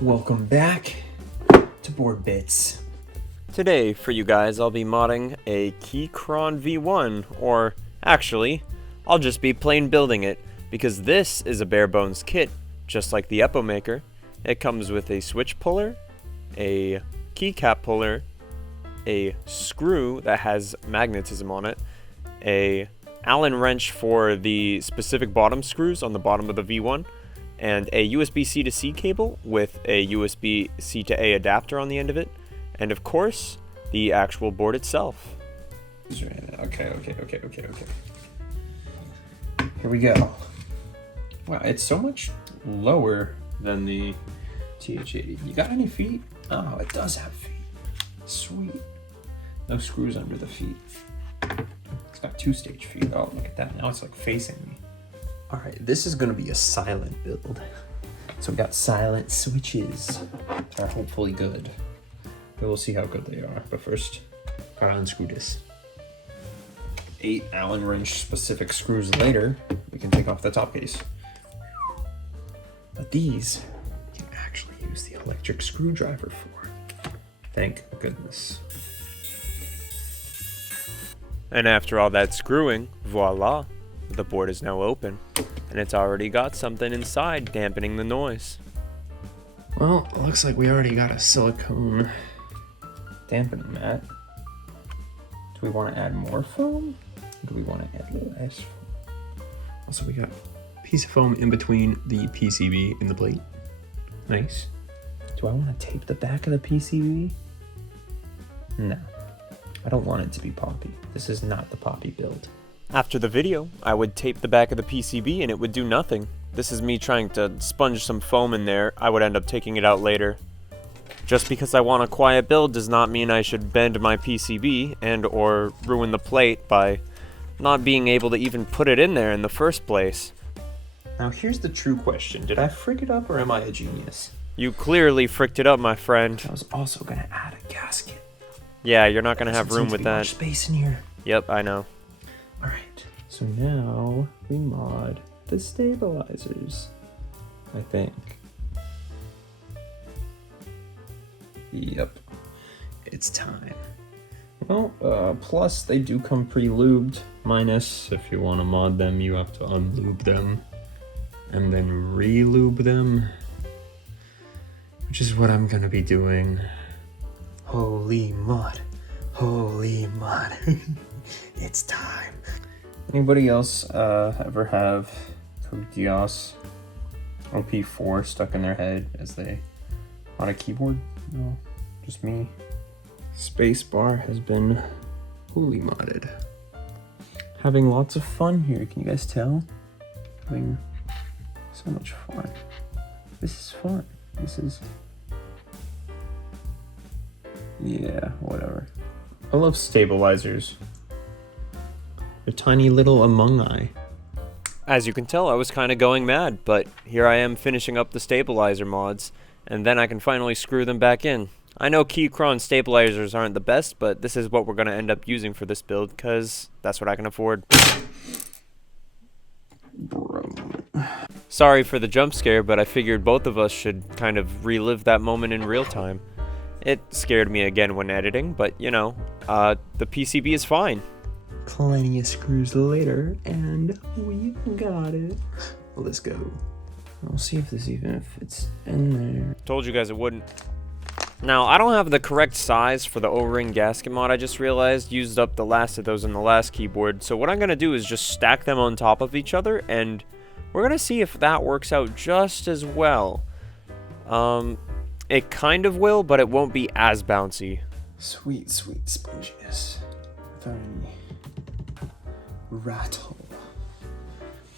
Welcome back to Board Bits. Today, for you guys, I'll be modding a Keychron V1, or actually, I'll just be plain building it, because this is a bare bones kit, just like the Outemu maker. It comes with a switch puller, a keycap puller, a screw that has magnetism on it, a Allen wrench for the specific bottom screws on the bottom of the V1, and a USB-C to C cable with a USB-C to A adapter on the end of it, and of course, the actual board itself. Okay. Here we go. Wow, it's so much lower than the TH80. You got any feet? Oh, it does have feet. Sweet. No screws under the feet. It's got two-stage feet. Oh, look at that. Now it's like facing me. All right, this is gonna be a silent build. So we got silent switches. They're hopefully good. But we'll see how good they are. But first, gotta unscrew this. 8 Allen wrench specific screws later, we can take off the top case. But these, we can actually use the electric screwdriver for. Thank goodness. And after all that screwing, voila, the board is now open, and it's already got something inside dampening the noise. Well, it looks like we already got a silicone dampening mat. Do we want to add more foam? Or do we want to add less foam? Also, we got a piece of foam in between the PCB and the plate. Nice. Do I want to tape the back of the PCB? No. I don't want it to be poppy. This is not the poppy build. After the video, I would tape the back of the PCB and it would do nothing. This is me trying to sponge some foam in there. I would end up taking it out later. Just because I want a quiet build does not mean I should bend my PCB and or ruin the plate by not being able to even put it in there in the first place. Now here's the true question. Did I frick it up or am I a genius? You clearly fricked it up, my friend. I was also gonna add a gasket. Yeah, you're not gonna have room with that. Much space in here. Yep, I know. Alright, so now we mod the stabilizers, I think. Yep, it's time. Well, plus they do come pre-lubed, minus if you want to mod them, you have to unlube them and then re-lube them, which is what I'm gonna be doing. Holy mud, it's time. Anybody else ever have Code Geass OP4 stuck in their head as they on a keyboard? No, just me. Spacebar has been fully modded. Having lots of fun here. Can you guys tell? Having so much fun. This is fun. This is. Yeah, whatever. I love stabilizers. A tiny little Among Eye. As you can tell, I was kind of going mad, but here I am finishing up the stabilizer mods, and then I can finally screw them back in. I know Keychron stabilizers aren't the best, but this is what we're going to end up using for this build, because that's what I can afford. Bro. Sorry for the jump scare, but I figured both of us should kind of relive that moment in real time. It scared me again when editing, but you know, the PCB is fine. Plenty of screws later, and we got it. Let's go. I'll see if this even fits in there. Told you guys it wouldn't. Now, I don't have the correct size for the O-ring gasket mod, I just realized. Used up the last of those in the last keyboard. So what I'm going to do is just stack them on top of each other, and we're going to see if that works out just as well. It kind of will, but it won't be as bouncy. Sweet, sweet sponginess. Without any rattle.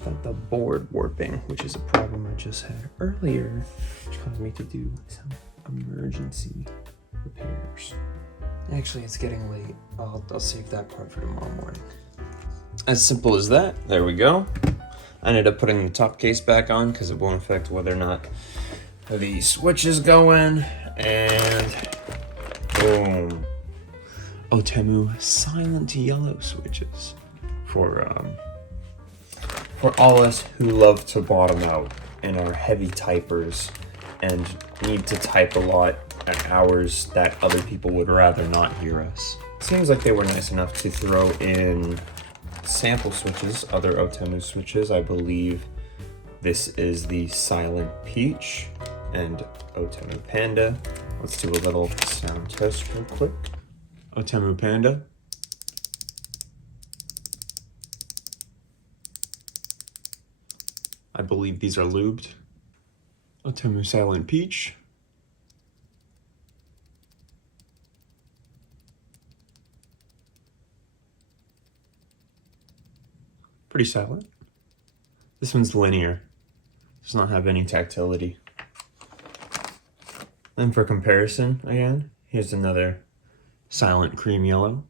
Without the board warping, which is a problem I just had earlier, which caused me to do some emergency repairs. Actually, it's getting late. I'll save that part for tomorrow morning. As simple as that. There we go. I ended up putting the top case back on because it won't affect whether or not the switches go in, and boom. Outemu Silent Yellow switches for all us who love to bottom out and are heavy typers and need to type a lot at hours that other people would rather not hear us. Seems like they were nice enough to throw in sample switches, other Outemu switches. I believe this is the Silent Peach and Outemu Panda. Let's do a little sound test real quick. Outemu Panda. I believe these are lubed. Outemu Silent Peach. Pretty silent. This one's linear. Does not have any tactility. Then for comparison, again, here's another Silent Cream Yellow.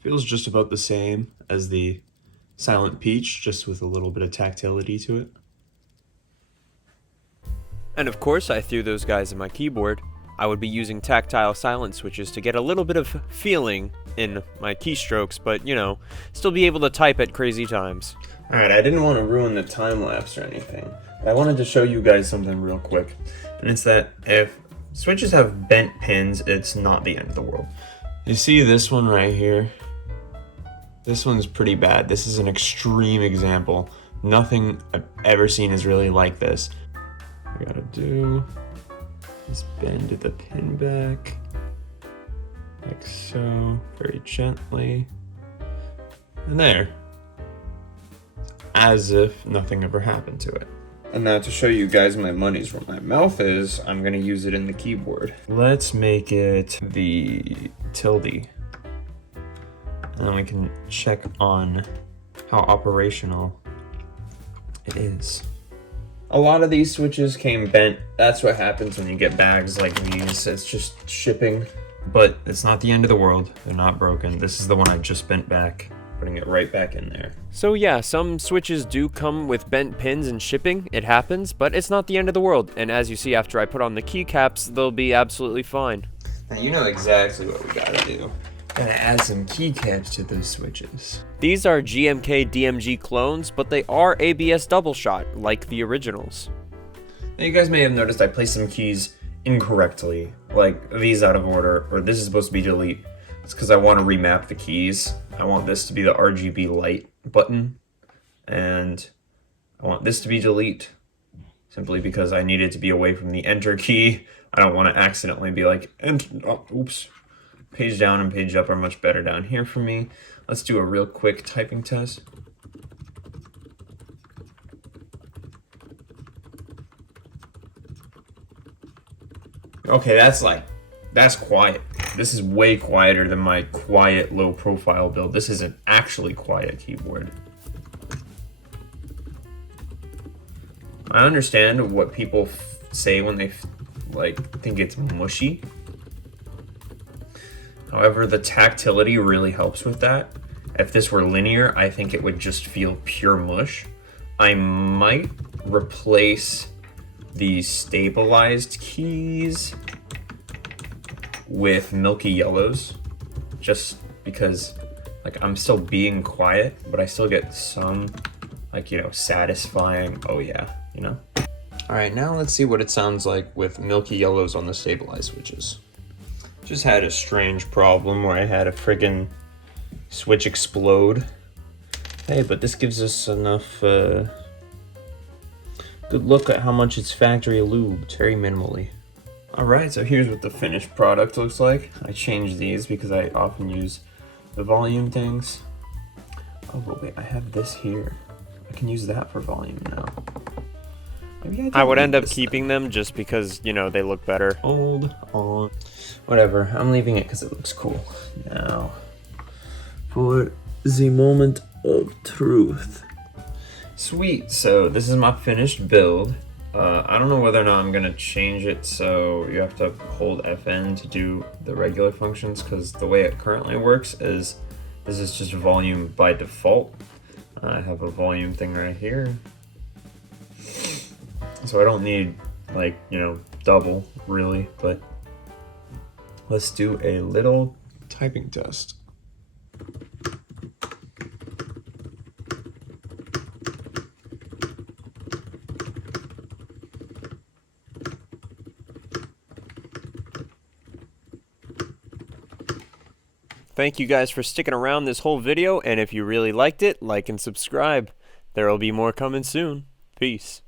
Feels just about the same as the Silent Peach, just with a little bit of tactility to it. And of course, I threw those guys in my keyboard. I would be using tactile silent switches to get a little bit of feeling in my keystrokes, but, you know, still be able to type at crazy times. Alright, I didn't want to ruin the time lapse or anything, but I wanted to show you guys something real quick. And it's that if switches have bent pins, it's not the end of the world. You see this one right here? This one's pretty bad. This is an extreme example. Nothing I've ever seen is really like this. What we gotta do is bend the pin back, like so, very gently. And there. As if nothing ever happened to it. And now to show you guys my money's where my mouth is, I'm gonna use it in the keyboard. Let's make it the tilde. And then we can check on how operational it is. A lot of these switches came bent. That's what happens when you get bags like these. It's just shipping, but it's not the end of the world. They're not broken. This is the one I just bent back, putting it right back in there. So yeah, some switches do come with bent pins and shipping. It happens, but it's not the end of the world. And as you see, after I put on the keycaps, they'll be absolutely fine. Now you know exactly what we gotta do. Gotta add some keycaps to those switches. These are GMK DMG clones, but they are ABS double shot, like the originals. Now you guys may have noticed I placed some keys incorrectly, like these out of order, or this is supposed to be delete. It's because I want to remap the keys. I want this to be the RGB light button, and I want this to be delete, simply because I need it to be away from the enter key. I don't want to accidentally be like, oops. Page down and page up are much better down here for me. Let's do a real quick typing test. Okay, that's quiet. This is way quieter than my quiet low profile build. This is an actually quiet keyboard. I understand what people say when they think it's mushy. However, the tactility really helps with that. If this were linear, I think it would just feel pure mush. I might replace the stabilized keys with milky yellows, just because I'm still being quiet, but I still get some satisfying, oh yeah, All right, now let's see what it sounds like with milky yellows on the stabilized switches. Just had a strange problem where I had a friggin' switch explode. Hey, but this gives us enough good look at how much it's factory lubed, very minimally. Alright, so here's what the finished product looks like. I changed these because I often use the volume things. Oh, but wait, I have this here. I can use that for volume now. I would end up keeping them just because, they look better. Hold on. Whatever, I'm leaving it because it looks cool. Now, for the moment of truth. Sweet, so this is my finished build. I don't know whether or not I'm gonna change it so you have to hold FN to do the regular functions, because the way it currently works is this is just volume by default. I have a volume thing right here. So I don't need double really, but let's do a little typing test. Thank you guys for sticking around this whole video, and if you really liked it, like and subscribe. There will be more coming soon. Peace.